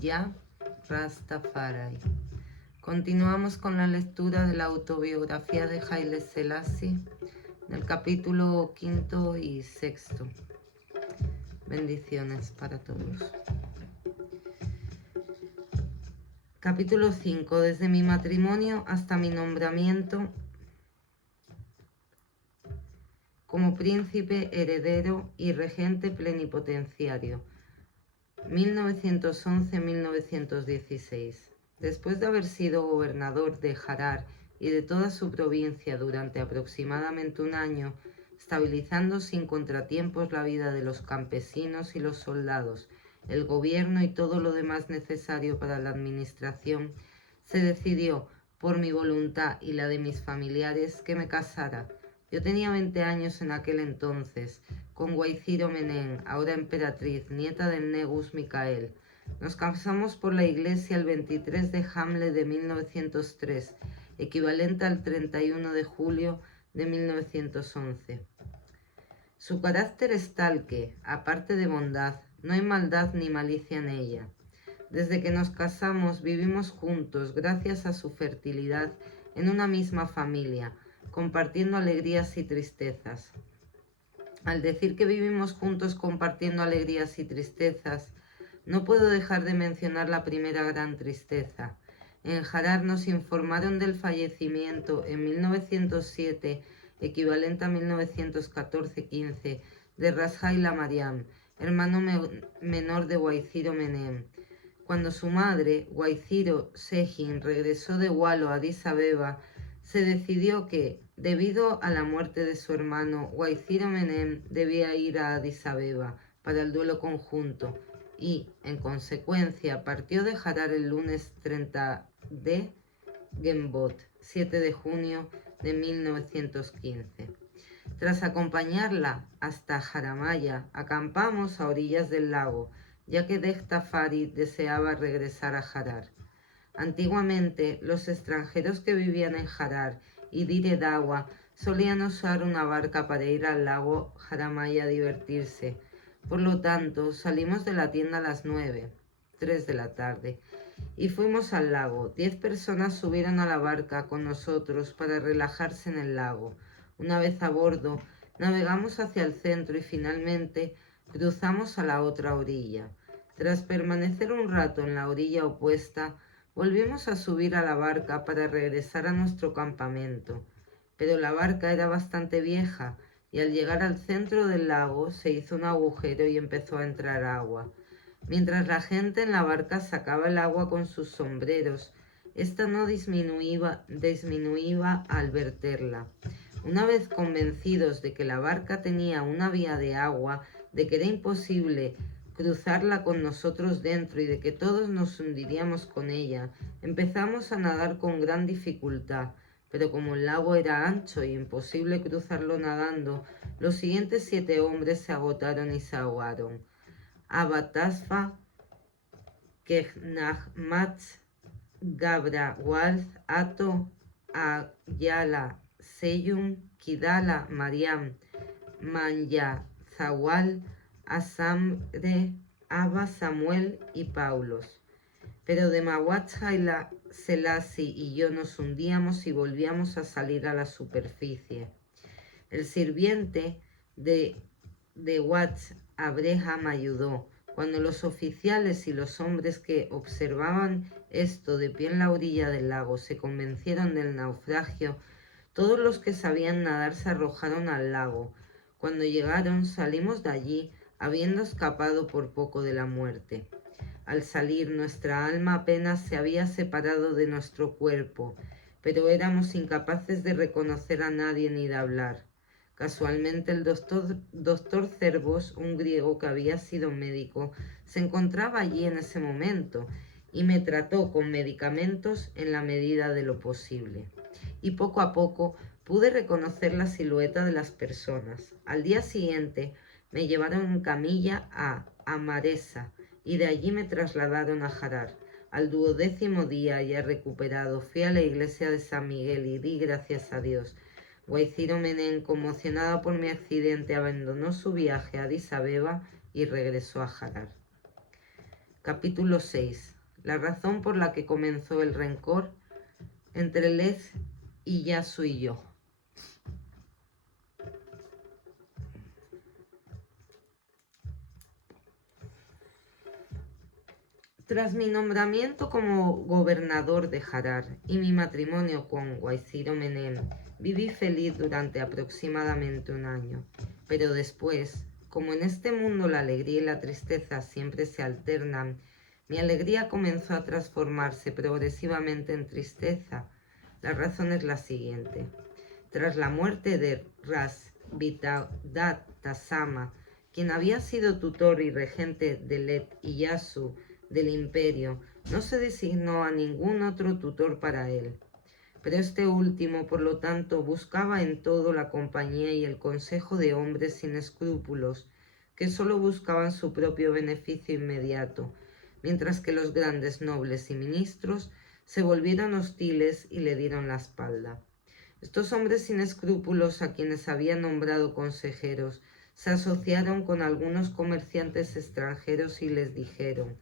Ya Rastafari. Continuamos con la lectura de la autobiografía de Haile Selassie, del capítulo 5 y 6. Bendiciones para todos. Capítulo 5. Desde mi matrimonio hasta mi nombramiento como príncipe heredero y regente plenipotenciario, 1911-1916. Después de haber sido gobernador de Harar y de toda su provincia durante aproximadamente un año, estabilizando sin contratiempos la vida de los campesinos y los soldados, el gobierno y todo lo demás necesario para la administración, se decidió, por mi voluntad y la de mis familiares, que me casara. Yo tenía 20 años en aquel entonces, con Waiziro Menem, ahora emperatriz, nieta del Negus Micael. Nos casamos por la iglesia el 23 de Hamle de 1903, equivalente al 31 de julio de 1911. Su carácter es tal que, aparte de bondad, no hay maldad ni malicia en ella. Desde que nos casamos vivimos juntos gracias a su fertilidad en una misma familia, compartiendo alegrías y tristezas. Al decir que vivimos juntos compartiendo alegrías y tristezas, no puedo dejar de mencionar la primera gran tristeza. En Harar nos informaron del fallecimiento en 1907, equivalente a 1914-15, de Ras Haile Mariam, hermano menor de Waiziro Menem. Cuando su madre, Waiziro Sehin, regresó de Walo a Addis Abeba, se decidió que, debido a la muerte de su hermano, Waiziro Menem debía ir a Addis Abeba para el duelo conjunto y, en consecuencia, partió de Harar el lunes 30 de Genbot, 7 de junio de 1915. Tras acompañarla hasta Jaramaya, acampamos a orillas del lago, ya que Degtafari deseaba regresar a Harar. Antiguamente, los extranjeros que vivían en Harar y Dire Dawa solían usar una barca para ir al lago Jaramaya a divertirse. Por lo tanto, salimos de la tienda a las 3 de la tarde, y fuimos al lago. 10 personas subieron a la barca con nosotros para relajarse en el lago. Una vez a bordo, navegamos hacia el centro y finalmente cruzamos a la otra orilla. Tras permanecer un rato en la orilla opuesta, volvimos a subir a la barca para regresar a nuestro campamento. Pero la barca era bastante vieja y al llegar al centro del lago se hizo un agujero y empezó a entrar agua. Mientras la gente en la barca sacaba el agua con sus sombreros, esta no disminuía al verterla. Una vez convencidos de que la barca tenía una vía de agua, de que era imposible cruzarla con nosotros dentro y de que todos nos hundiríamos con ella, empezamos a nadar con gran dificultad, pero como el lago era ancho y imposible cruzarlo nadando, los siguientes 7 hombres se agotaron y se ahogaron. Abatasfa, Kehnachmatz, Gabra Walz, Ato, Ayala, Seyum, Kidala, Mariam, Manya, Zawal, Asamre, Abba, Samuel y Paulos. Pero de Mawat Haile Selassie y yo nos hundíamos y volvíamos a salir a la superficie. El sirviente de Wat Abreha me ayudó. Cuando los oficiales y los hombres que observaban esto de pie en la orilla del lago se convencieron del naufragio, todos los que sabían nadar se arrojaron al lago. Cuando llegaron, salimos de allí, habiendo escapado por poco de la muerte. Al salir, nuestra alma apenas se había separado de nuestro cuerpo, pero éramos incapaces de reconocer a nadie ni de hablar. Casualmente el doctor Cervos, un griego que había sido médico, se encontraba allí en ese momento y me trató con medicamentos en la medida de lo posible. Y poco a poco pude reconocer la silueta de las personas. Al día siguiente me llevaron en camilla a Amaresa y de allí me trasladaron a Harar. Al 12º día, ya recuperado, fui a la iglesia de San Miguel y di gracias a Dios. Waiziro Menem, conmocionada por mi accidente, abandonó su viaje a Addis Abeba y regresó a Harar. Capítulo 6. La razón por la que comenzó el rencor entre Lez y Yasu y yo. Tras mi nombramiento como gobernador de Harar y mi matrimonio con Waiziro Menem, viví feliz durante aproximadamente un año. Pero después, como en este mundo la alegría y la tristeza siempre se alternan, mi alegría comenzó a transformarse progresivamente en tristeza. La razón es la siguiente. Tras la muerte de Ras Tasama, quien había sido tutor y regente de Let y Yasu del imperio, no se designó a ningún otro tutor para él. Pero este último, por lo tanto, buscaba en todo la compañía y el consejo de hombres sin escrúpulos, que sólo buscaban su propio beneficio inmediato, mientras que los grandes nobles y ministros se volvieron hostiles y le dieron la espalda. Estos hombres sin escrúpulos, a quienes había nombrado consejeros, se asociaron con algunos comerciantes extranjeros y les dijeron: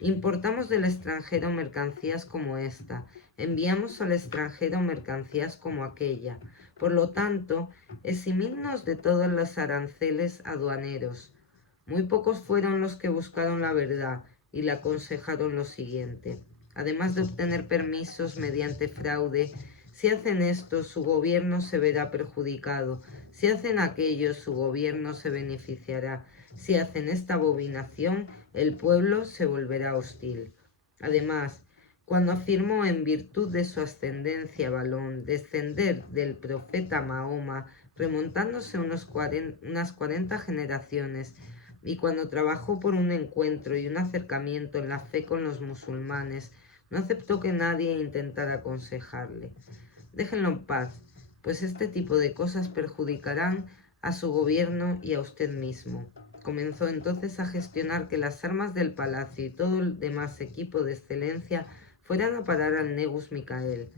importamos del extranjero mercancías como esta, enviamos al extranjero mercancías como aquella. Por lo tanto, eximidnos de todos los aranceles aduaneros. Muy pocos fueron los que buscaron la verdad y le aconsejaron lo siguiente: además de obtener permisos mediante fraude, si hacen esto, su gobierno se verá perjudicado. Si hacen aquello, su gobierno se beneficiará. Si hacen esta abominación, el pueblo se volverá hostil. Además, cuando afirmó en virtud de su ascendencia Balón descender del profeta Mahoma, remontándose unas 40 generaciones, y cuando trabajó por un encuentro y un acercamiento en la fe con los musulmanes, no aceptó que nadie intentara aconsejarle. Déjenlo en paz, pues este tipo de cosas perjudicarán a su gobierno y a usted mismo. Comenzó entonces a gestionar que las armas del palacio y todo el demás equipo de excelencia fueran a parar al Negus Micael.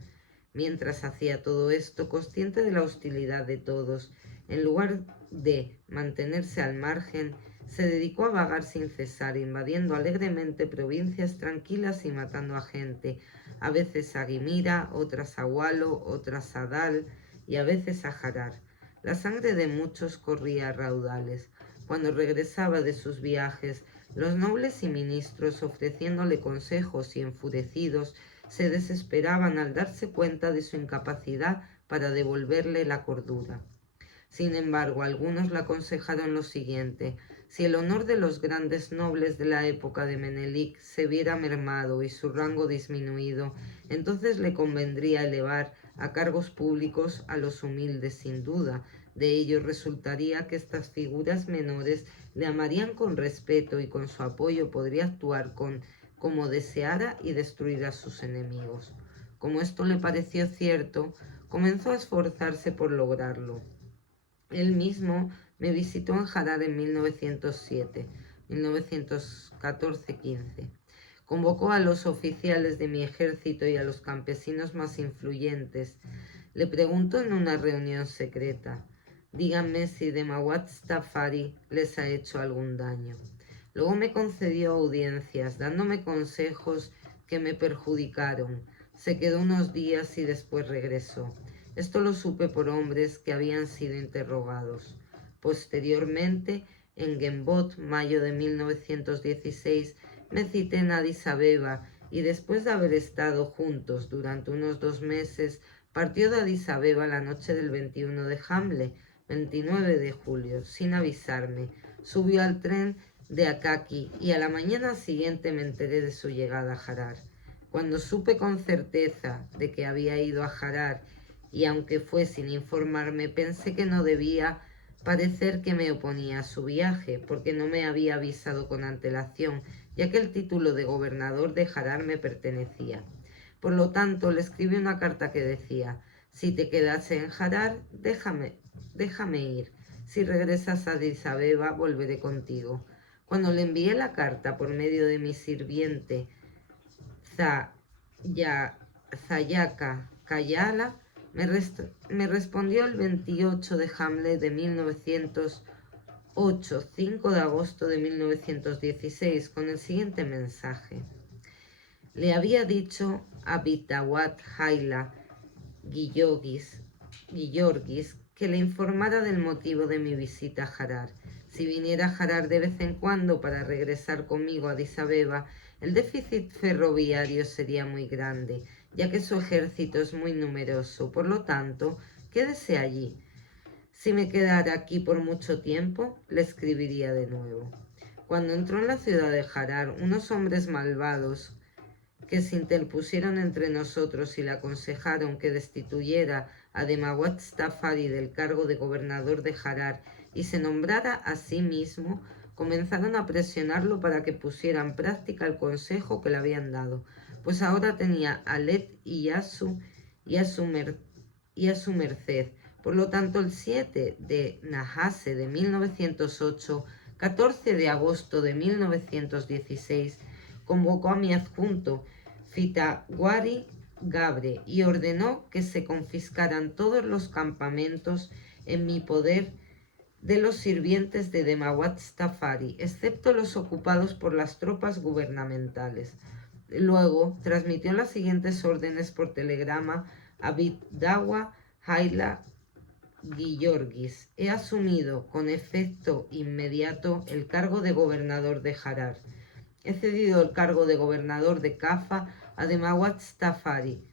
Mientras hacía todo esto, consciente de la hostilidad de todos, en lugar de mantenerse al margen, se dedicó a vagar sin cesar, invadiendo alegremente provincias tranquilas y matando a gente, a veces a Guimira, otras a Walo, otras a Dal y a veces a Harar. La sangre de muchos corría a raudales. Cuando regresaba de sus viajes, los nobles y ministros, ofreciéndole consejos y enfurecidos, se desesperaban al darse cuenta de su incapacidad para devolverle la cordura. Sin embargo, algunos le aconsejaron lo siguiente: si el honor de los grandes nobles de la época de Menelik se viera mermado y su rango disminuido, entonces le convendría elevar a cargos públicos a los humildes sin duda. De ello resultaría que estas figuras menores le amarían con respeto y con su apoyo podría actuar como deseara y destruir a sus enemigos. Como esto le pareció cierto, comenzó a esforzarse por lograrlo. Él mismo me visitó en Harar en 1907, 1914-15. Convocó a los oficiales de mi ejército y a los campesinos más influyentes. Le preguntó en una reunión secreta: díganme si Demawat Tafari les ha hecho algún daño. Luego me concedió audiencias, dándome consejos que me perjudicaron. Se quedó unos días y después regresó. Esto lo supe por hombres que habían sido interrogados. Posteriormente, en Gembot, mayo de 1916, me cité en Addis Abeba y después de haber estado juntos durante unos 2 meses, partió de Addis Abeba la noche del 21 de Hamle, 29 de julio, sin avisarme. Subió al tren de Akaki y a la mañana siguiente me enteré de su llegada a Harar. Cuando supe con certeza de que había ido a Harar, y aunque fue sin informarme, pensé que no debía parecer que me oponía a su viaje, porque no me había avisado con antelación, ya que el título de gobernador de Harar me pertenecía. Por lo tanto, le escribí una carta que decía: si te quedas en Harar, déjame ir. Si regresas a Addis Abeba, volveré contigo. Cuando le envié la carta por medio de mi sirviente Zayaka Kayala, me respondió el 28 de Hamle de 1918 5 de agosto de 1916, con el siguiente mensaje. Le había dicho a Bitawat Haila Guillorgis que le informara del motivo de mi visita a Harar. Si viniera a Harar de vez en cuando para regresar conmigo a Addis Abeba, el déficit ferroviario sería muy grande, ya que su ejército es muy numeroso. Por lo tanto, quédese allí. Si me quedara aquí por mucho tiempo, le escribiría de nuevo. Cuando entró en la ciudad de Harar, unos hombres malvados que se interpusieron entre nosotros y le aconsejaron que destituyera a Demawat Stafari del cargo de gobernador de Harar y se nombrara a sí mismo, comenzaron a presionarlo para que pusiera en práctica el consejo que le habían dado, pues ahora tenía a Let y Yasu y a su merced. Por lo tanto, el 7 de Nahase de 1908, 14 de agosto de 1916, convocó a mi adjunto Fitawari Gabre y ordenó que se confiscaran todos los campamentos en mi poder de los sirvientes de Demawat Stafari, excepto los ocupados por las tropas gubernamentales. Luego transmitió las siguientes órdenes por telegrama a Bitdawa Haila Guillorgis. He asumido con efecto inmediato el cargo de gobernador de Harar. He cedido el cargo de gobernador de Cafa a Demawat Stafari.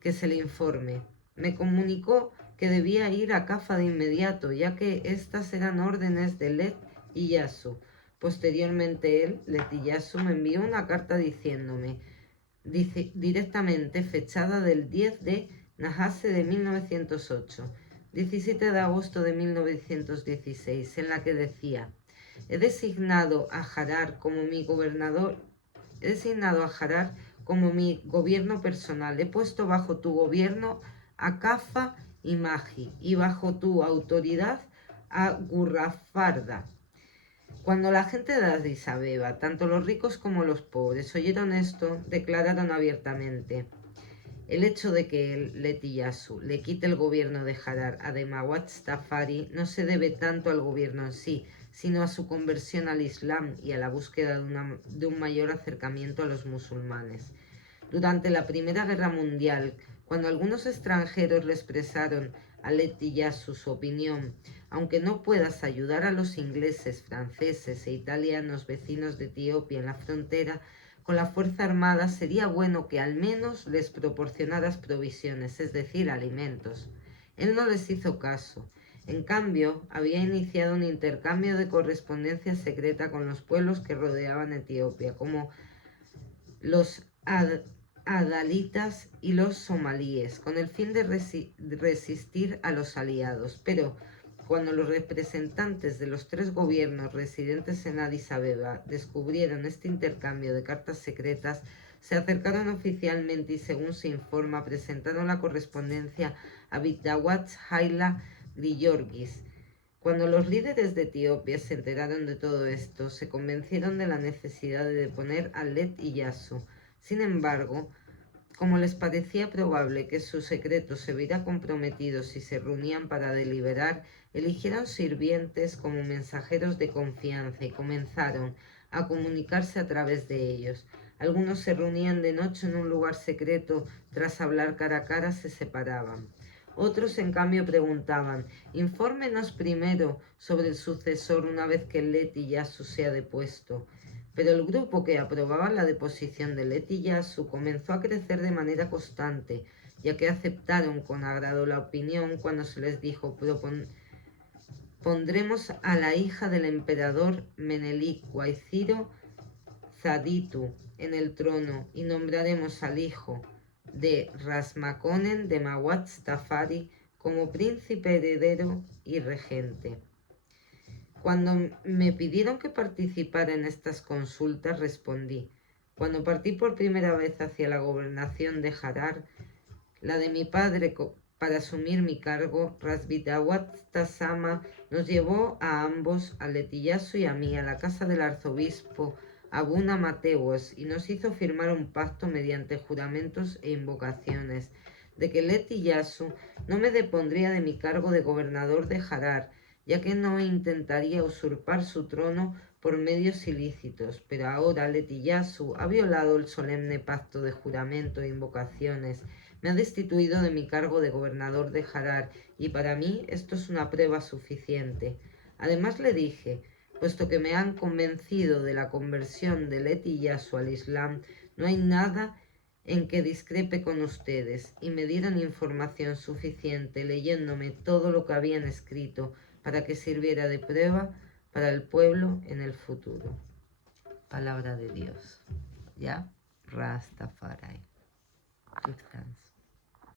Que se le informe. Me comunicó que debía ir a Cafa de inmediato, ya que estas eran órdenes de Let y Yasu. Posteriormente él, Let y Yasu, me envió una carta diciéndome, directamente fechada del 10 de Nahase de 1908, 17 de agosto de 1916, en la que decía: He designado a Harar como mi gobierno personal. He puesto bajo tu gobierno a Cafa y Maji, y bajo tu autoridad a Gurrafarda. Cuando la gente de Addis Abeba, tanto los ricos como los pobres, oyeron esto, declararon abiertamente: el hecho de que él, Leti Yasu, le quite el gobierno de Harar a Demawat Stafari no se debe tanto al gobierno en sí, sino a su conversión al Islam y a la búsqueda de un mayor acercamiento a los musulmanes. Durante la Primera Guerra Mundial, cuando algunos extranjeros le expresaron a Leti Yasu su opinión: aunque no puedas ayudar a los ingleses, franceses e italianos vecinos de Etiopía en la frontera con la Fuerza Armada, sería bueno que al menos les proporcionaras provisiones, es decir, alimentos. Él no les hizo caso. En cambio, había iniciado un intercambio de correspondencia secreta con los pueblos que rodeaban Etiopía, como los adalitas y los somalíes, con el fin de resistir a los aliados. Pero cuando los representantes de los tres gobiernos residentes en Addis Abeba descubrieron este intercambio de cartas secretas, se acercaron oficialmente y, según se informa, presentaron la correspondencia a Bitdawat Haila Guillorgis. Cuando los líderes de Etiopía se enteraron de todo esto, se convencieron de la necesidad de deponer a Let y Yasu. Sin embargo, como les parecía probable que su secreto se viera comprometido si se reunían para deliberar, eligieron sirvientes como mensajeros de confianza y comenzaron a comunicarse a través de ellos. Algunos se reunían de noche en un lugar secreto, tras hablar cara a cara se separaban. Otros, en cambio, preguntaban: infórmenos primero sobre el sucesor una vez que Leti Yasu sea depuesto. Pero el grupo que aprobaba la deposición de Leti Yasu comenzó a crecer de manera constante, ya que aceptaron con agrado la opinión cuando se les dijo: pondremos a la hija del emperador Menelik Waiziro Zaditu en el trono y nombraremos al hijo de Rasmakonen de Mawat Stafari como príncipe heredero y regente. Cuando me pidieron que participara en estas consultas, respondí: cuando partí por primera vez hacia la gobernación de Harar, la de mi padre, para asumir mi cargo, Rasbitawat Tasama nos llevó a ambos, a Leti Yasu y a mí, a la casa del arzobispo Abuna Mateos, y nos hizo firmar un pacto mediante juramentos e invocaciones de que Leti Yasu no me depondría de mi cargo de gobernador de Harar, ya que no intentaría usurpar su trono por medios ilícitos, pero ahora Letiyasu ha violado el solemne pacto de juramento e invocaciones, me ha destituido de mi cargo de gobernador de Harar, y para mí esto es una prueba suficiente. Además le dije, puesto que me han convencido de la conversión de Letiyasu al Islam, no hay nada en que discrepe con ustedes, y me dieron información suficiente leyéndome todo lo que habían escrito para que sirviera de prueba para el pueblo en el futuro. Palabra de Dios. ¿Ya? Rastafari. Descanso.